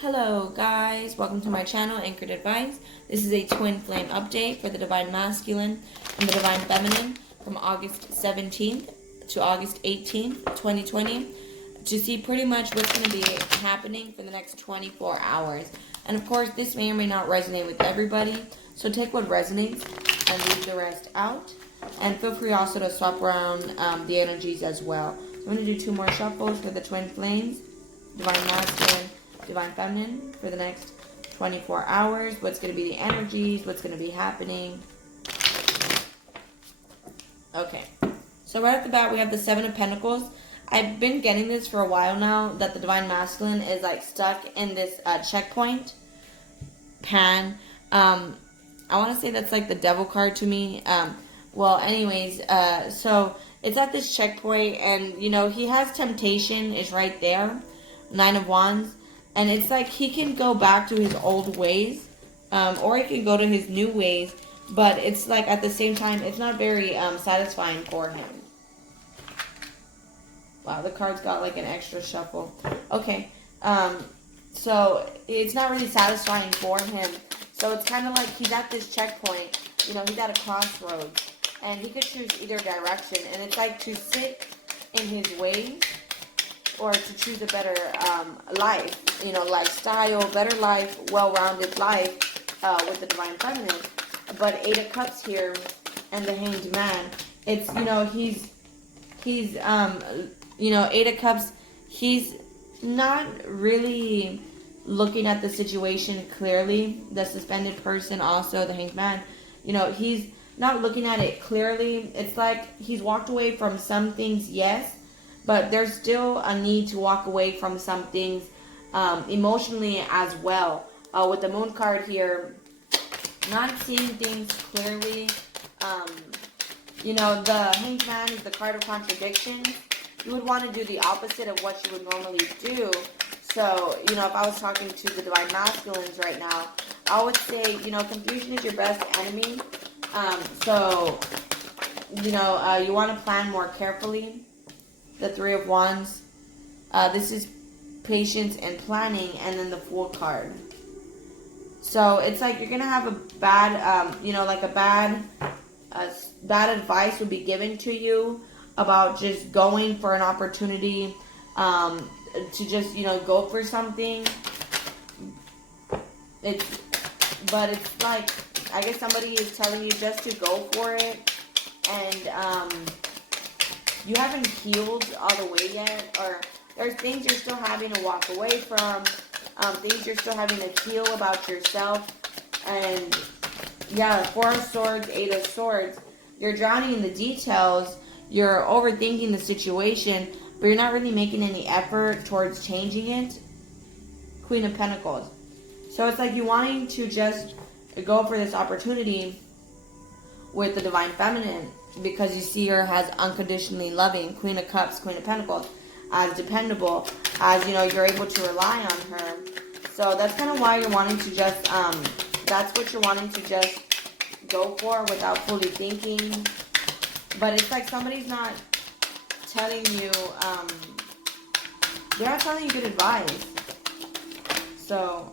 Hello guys, welcome to my channel, Anchoredadvice. This is a twin flame update for the Divine Masculine and the Divine Feminine from August 17th to August 18th, 2020 to see pretty much what's going to be happening for the next 24 hours. And of course, this may or may not resonate with everybody, so take what resonates and leave the rest out. And feel free also to swap around the energies as well. So I'm going to do 2 more shuffles for the twin flames, Divine Masculine, Divine Feminine for the next 24 hours. What's going to be the energies? What's going to be happening? Okay. So right off the bat, we have the 7 of Pentacles. I've been getting this for a while now, that the Divine Masculine is like stuck in this checkpoint pan. I want to say that's like the Devil card to me. Well, anyways, so it's at this checkpoint, and you know, he has temptation is right there. 9 of Wands. And it's like he can go back to his old ways, or he can go to his new ways, but it's like at the same time, it's not very satisfying for him. Wow, the card's got like an extra shuffle. Okay, so it's not really satisfying for him. So it's kind of like he's at this checkpoint, you know, he's at a crossroads, and he could choose either direction. And it's like to sit in his ways, or to choose a better life, you know, lifestyle, better life, well-rounded life with the Divine Feminine. But 8 of Cups here and the Hanged Man, it's, you know, he's you know, 8 of Cups, he's not really looking at the situation clearly. The Suspended Person, also the Hanged Man, you know, he's not looking at it clearly. It's like he's walked away from some things, yes, but there's still a need to walk away from some things emotionally as well. With the Moon card here, not seeing things clearly. You know, the Hanged Man is the card of contradiction. You would want to do the opposite of what you would normally do. So, you know, if I was talking to the Divine Masculines right now, I would say, you know, confusion is your best enemy. So, you know, you want to plan more carefully. The 3 of Wands. This is patience and planning, and then the Fool card. So it's like you're gonna have a bad, you know, like a bad advice would be given to you about just going for an opportunity, to just, you know, go for something. But it's like, I guess somebody is telling you just to go for it, and you haven't healed all the way yet, or there's things you're still having to walk away from, things you're still having to heal about yourself. And yeah, 4 of Swords, 8 of Swords, you're drowning in the details, you're overthinking the situation, but you're not really making any effort towards changing it. Queen of Pentacles. So it's like you wanting to just go for this opportunity with the Divine Feminine, because you see her as unconditionally loving. Queen of Cups, Queen of Pentacles, as dependable, as, you know, you're able to rely on her. So that's kind of why you're wanting to just, that's what you're wanting to just go for without fully thinking. But it's like somebody's not telling you, they're not telling you good advice. So,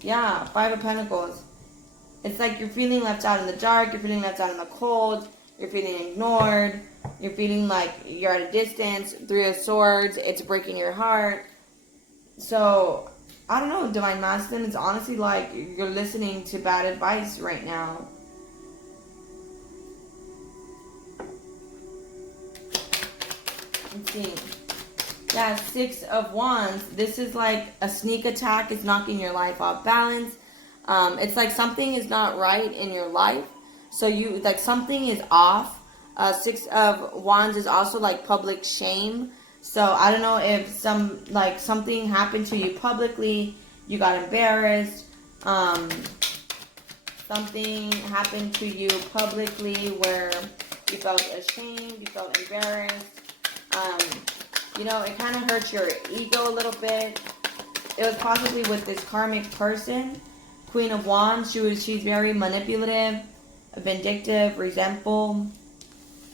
yeah, 5 of Pentacles. It's like you're feeling left out in the dark, you're feeling left out in the cold, you're feeling ignored, you're feeling like you're at a distance. 3 of Swords, it's breaking your heart. So, I don't know, Divine Masculine, it's honestly like you're listening to bad advice right now. Let's see. Yeah, 6 of Wands. This is like a sneak attack. It's knocking your life off balance. It's like something is not right in your life. So you, like, something is off. 6 of Wands is also like public shame. So I don't know if something happened to you publicly, you got embarrassed. Something happened to you publicly where you felt ashamed, you felt embarrassed. You know, it kind of hurts your ego a little bit. It was possibly with this karmic person. Queen of Wands, she's very manipulative, vindictive, resentful,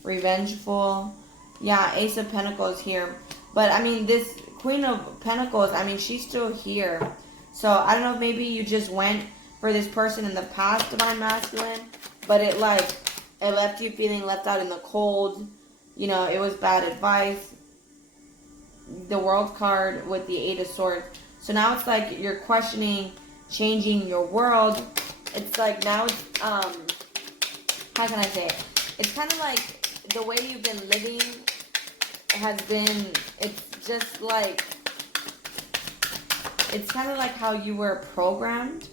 revengeful. Yeah, Ace of Pentacles here. But, I mean, this Queen of Pentacles, I mean, she's still here. So I don't know if maybe you just went for this person in the past, Divine Masculine, but it left you feeling left out in the cold. You know, it was bad advice. The World card with the Eight of Swords. So now it's like you're questioning changing your world. It's like now it's, how can I say it? It's kind of like the way you've been living has been, it's just like, it's kind of like how you were programmed.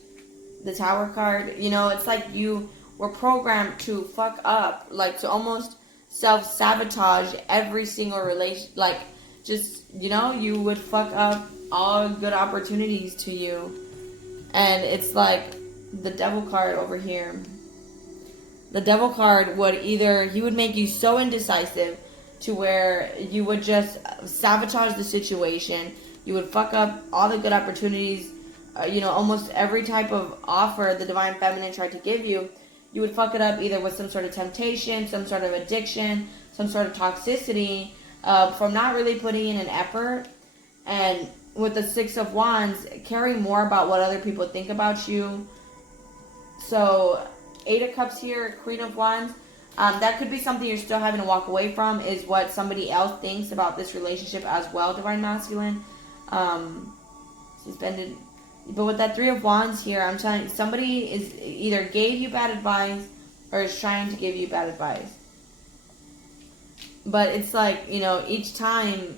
The Tower card, you know, it's like you were programmed to fuck up, like to almost self-sabotage every single relation, like just, you know, you would fuck up all good opportunities to you. And it's like the Devil card over here. The Devil card would either, he would make you so indecisive to where you would just sabotage the situation. You would fuck up all the good opportunities. You know, almost every type of offer the Divine Feminine tried to give you, you would fuck it up either with some sort of temptation, some sort of addiction, some sort of toxicity, from not really putting in an effort. And with the Six of Wands, caring more about what other people think about you. So, Eight of Cups here, Queen of Wands. That could be something you're still having to walk away from, is what somebody else thinks about this relationship as well, Divine Masculine. Suspended. But with that Three of Wands here, I'm telling you, somebody is either gave you bad advice or is trying to give you bad advice. But it's like, you know, each time,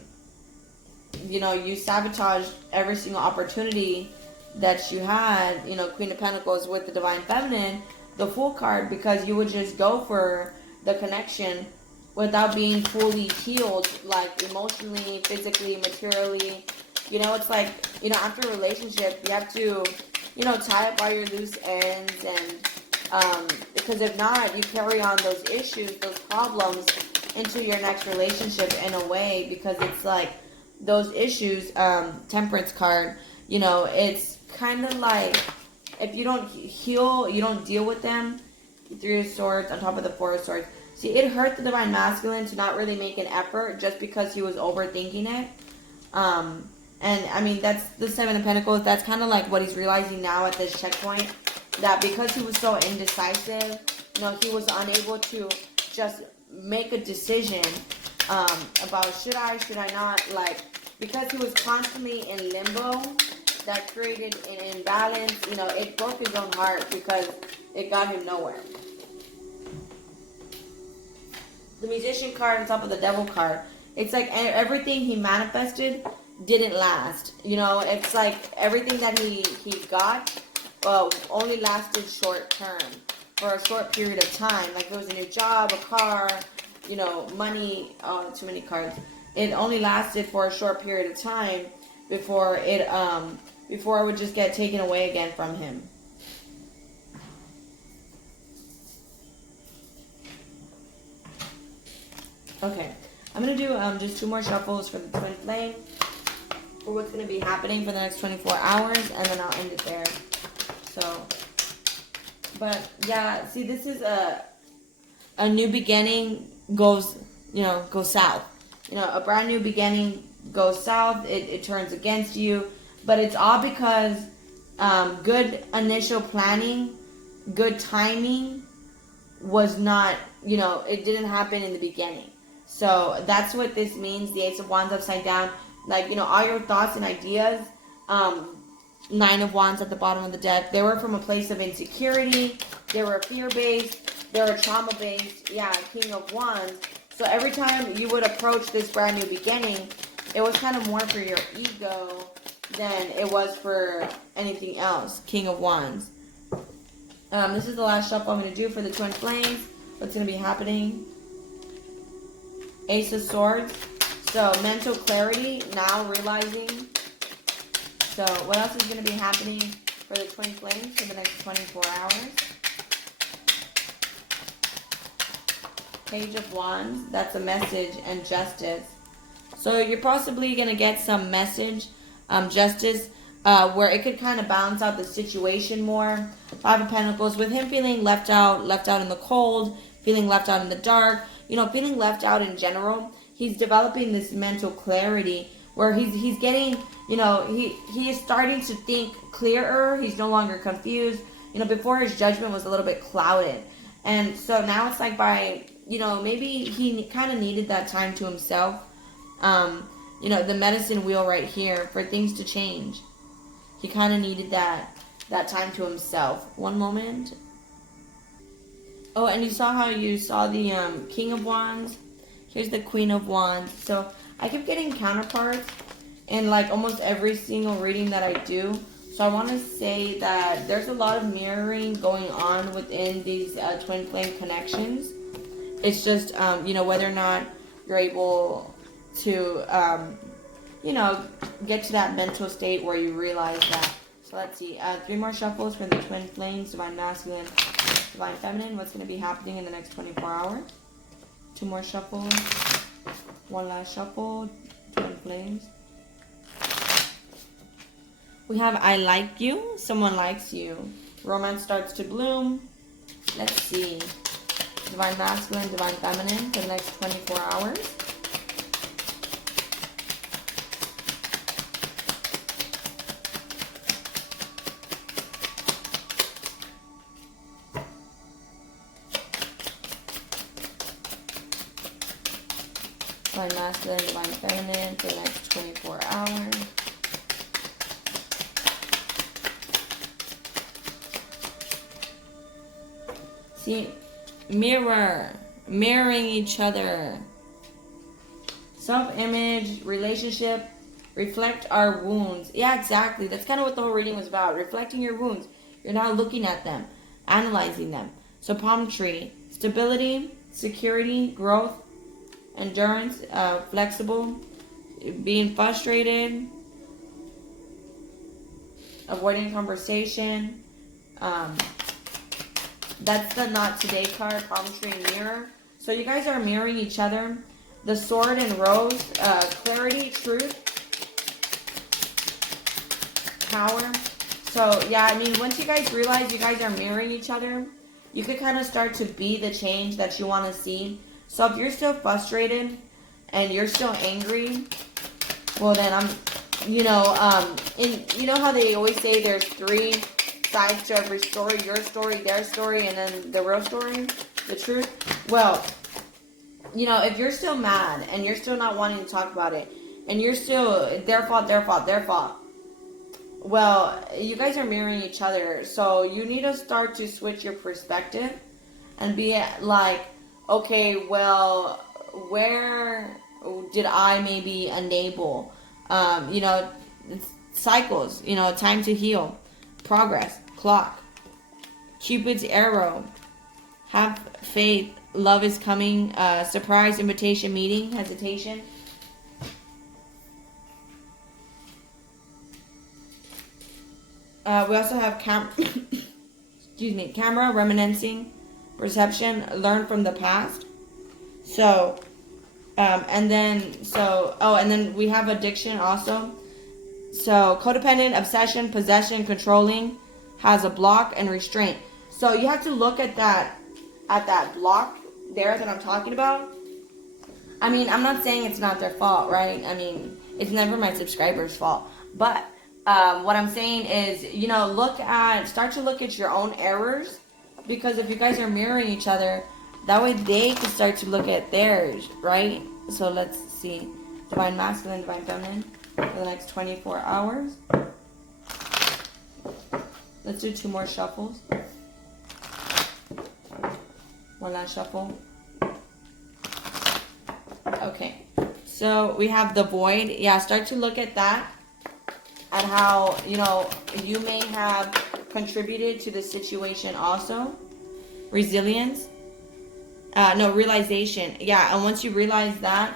you know, you sabotaged every single opportunity that you had, you know, Queen of Pentacles with the Divine Feminine, the Fool card, because you would just go for the connection without being fully healed, like emotionally, physically, materially. You know, it's like, you know, after a relationship, you have to, you know, tie up all your loose ends, and because if not, you carry on those issues, those problems into your next relationship in a way, because it's like those issues, Temperance card, you know, it's kind of like if you don't heal, you don't deal with them. Three of Swords on top of the Four of Swords. See, it hurt the Divine Masculine to not really make an effort just because he was overthinking it. And I mean, that's the Seven of Pentacles. That's kind of like what he's realizing now at this checkpoint. That because he was so indecisive, you know, he was unable to just make a decision about should I not, like, because he was constantly in limbo, that created an imbalance. You know, it broke his own heart because it got him nowhere. The Musician card on top of the Devil card. It's like everything he manifested didn't last. You know, it's like everything that he got only lasted short term, for a short period of time. Like, it was a new job, a car, you know, money. Oh, too many cards. It only lasted for a short period of time before it would just get taken away again from him. Okay, I'm gonna do just 2 more shuffles for the Twin Flame, for what's going to be happening for the next 24 hours, and then I'll end it there. So, but yeah, see, this is a new beginning goes south. You know, a brand new beginning goes south. It turns against you, but it's all because good initial planning, good timing was not, you know, it didn't happen in the beginning. So that's what this means. The Ace of Wands upside down. Like, you know, all your thoughts and ideas, Nine of Wands at the bottom of the deck, they were from a place of insecurity, they were fear-based, they were trauma-based, yeah, King of Wands. So every time you would approach this brand new beginning, it was kind of more for your ego than it was for anything else, King of Wands. This is the last shuffle I'm going to do for the Twin Flames. What's going to be happening? Ace of Swords. So, mental clarity, now realizing. So, what else is going to be happening for the Twin Flames for the next 24 hours? Page of Wands, that's a message, and Justice. So, you're possibly going to get some message, Justice, where it could kind of balance out the situation more. Five of Pentacles, with him feeling left out in the cold, feeling left out in the dark, you know, feeling left out in general. He's developing this mental clarity where he's getting, he is starting to think clearer. He's no longer confused. Before his judgment was a little bit clouded. And so now it's like by, maybe he kind of needed that time to himself. The medicine wheel right here for things to change. He kind of needed that time to himself. One moment. Oh, and you saw how you saw the King of Wands? Here's the Queen of Wands. So I keep getting counterparts in like almost every single reading that I do. So I want to say that there's a lot of mirroring going on within these twin flame connections. It's just, whether or not you're able to, get to that mental state where you realize that. So let's see. 3 more shuffles for the twin flames, divine masculine, divine feminine. What's going to be happening in the next 24 hours? 2 more shuffles. 1 last shuffle. Twin flames. We have I like you. Someone likes you. Romance starts to bloom. Let's see. Divine masculine, divine feminine for the next 24 hours. Divine masculine, divine feminine for the next 24 hours. See, mirroring each other. Self-image, relationship, reflect our wounds. Yeah, exactly. That's kind of what the whole reading was about. Reflecting your wounds. You're now looking at them, analyzing them. So palm tree, stability, security, growth, endurance, flexible, being frustrated, avoiding conversation. That's the not today card, palm tree, mirror. So you guys are mirroring each other. The sword and rose, clarity, truth, power. So yeah, once you guys realize you guys are mirroring each other, you could kind of start to be the change that you want to see. So if you're still frustrated and you're still angry, well then you know how they always say there's 3 sides to every story, your story, their story, and then the real story, the truth. Well, if you're still mad and you're still not wanting to talk about it, and you're still their fault, well, you guys are mirroring each other. So you need to start to switch your perspective and be like, okay, well, where did I maybe enable, cycles, time to heal, progress, clock, Cupid's arrow, have faith, love is coming, surprise, invitation, meeting, hesitation. We also have camera, reminiscing, perception, learn from the past. So, and then we have addiction also. So codependent, obsession, possession, controlling, has a block and restraint. So you have to look at that block there that I'm talking about. I'm not saying it's not their fault, right? It's never my subscribers' fault. But what I'm saying is, start to look at your own errors, because if you guys are mirroring each other, that way they can start to look at theirs, right? So let's see. Divine masculine, divine feminine for the next 24 hours. Let's do 2 more shuffles. 1 last shuffle. Okay. So we have the void. Yeah, start to look at that. At how, you may have contributed to the situation also. Resilience. Realization. Yeah, and once you realize that,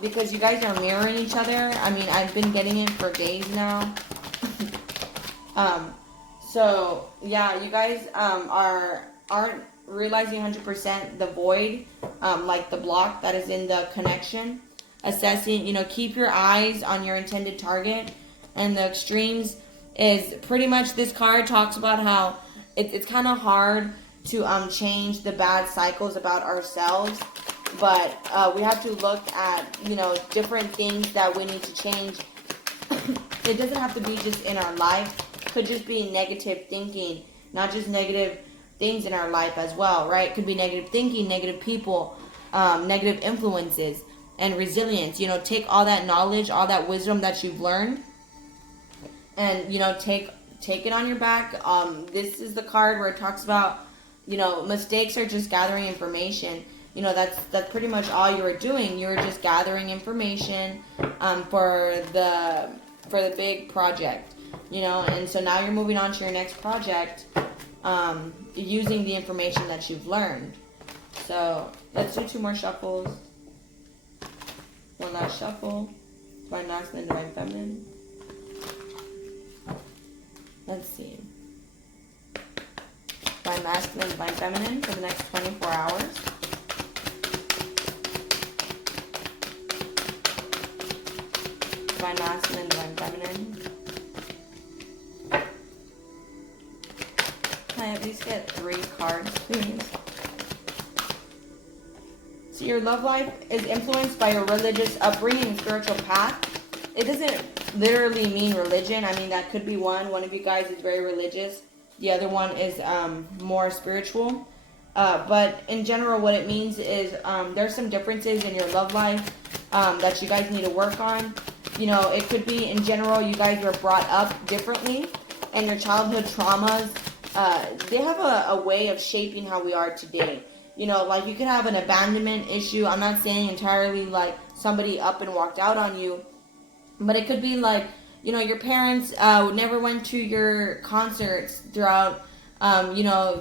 because you guys are mirroring each other. I've been getting it for days now. So yeah, you guys aren't realizing 100% the void, like the block that is in the connection. Assessing, keep your eyes on your intended target. And the extremes is pretty much, this card talks about how it's kind of hard to change the bad cycles about ourselves. But we have to look at, different things that we need to change. It doesn't have to be just in our life. It could just be negative thinking, not just negative things in our life as well, right? It could be negative thinking, negative people, negative influences, and resilience. Take all that knowledge, all that wisdom that you've learned, and take it on your back. This is the card where it talks about, mistakes are just gathering information. That's pretty much all you were doing. You were just gathering information for the big project, and so now you're moving on to your next project, using the information that you've learned. So let's do 2 more shuffles. One last shuffle. Divine Masculine, Divine Feminine. Let's see. Divine Masculine, Divine Feminine for the next 24 hours. Divine Masculine, Divine Feminine. Can I at least get 3 cards, please? So your love life is influenced by your religious upbringing and spiritual path. It doesn't literally mean religion. I mean, that could be one. One of you guys is very religious. The other one is more spiritual. But in general, what it means is there's some differences in your love life that you guys need to work on. It could be in general you guys were brought up differently, and your childhood traumas, they have a way of shaping how we are today. Like you could have an abandonment issue. I'm not saying entirely like somebody up and walked out on you, but it could be like, your parents never went to your concerts throughout,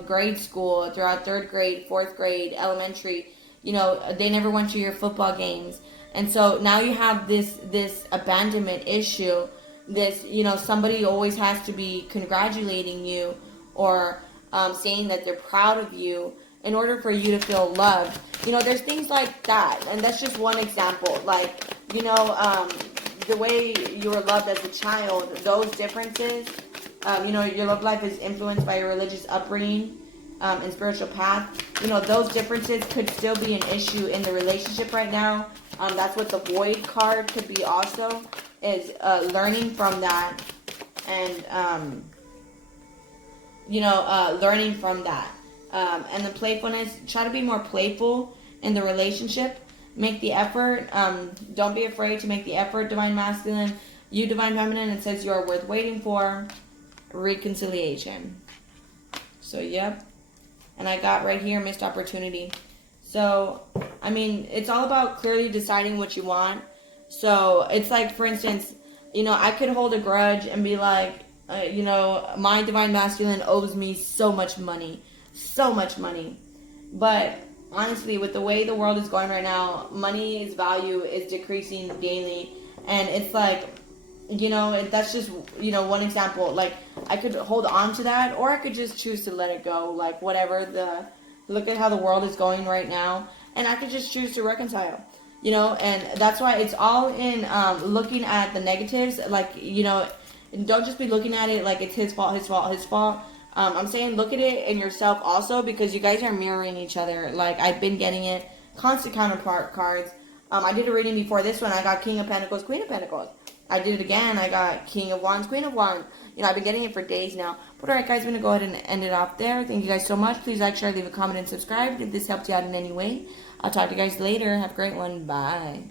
grade school, throughout 3rd grade, 4th grade, elementary. They never went to your football games. And so now you have this abandonment issue. This, somebody always has to be congratulating you or saying that they're proud of you in order for you to feel loved. There's things like that. And that's just one example. Like, the way you were loved as a child, those differences, your love life is influenced by your religious upbringing and spiritual path. Those differences could still be an issue in the relationship right now. That's what the Void card could be also, is learning from that and, learning from that. And the playfulness, try to be more playful in the relationship. Make the effort. Don't be afraid to make the effort, Divine Masculine. You, Divine Feminine, it says you are worth waiting for. Reconciliation. So, yep. And I got right here, missed opportunity. So, I mean, it's all about clearly deciding what you want. So, it's like, for instance, I could hold a grudge and be like, my Divine Masculine owes me so much money. So much money. But honestly, with the way the world is going right now, money's value is decreasing daily. And it's like, that's just, one example. Like, I could hold on to that, or I could just choose to let it go. Like, whatever look at how the world is going right now. And I could just choose to reconcile, and that's why it's all in looking at the negatives. Like, don't just be looking at it like it's his fault, his fault, his fault. I'm saying look at it in yourself also, because you guys are mirroring each other. Like, I've been getting it. Constant counterpart cards. I did a reading before this one. I got King of Pentacles, Queen of Pentacles. I did it again. I got King of Wands, Queen of Wands. I've been getting it for days now. But alright, guys, I'm going to go ahead and end it off there. Thank you guys so much. Please like, share, leave a comment, and subscribe if this helped you out in any way. I'll talk to you guys later. Have a great one. Bye.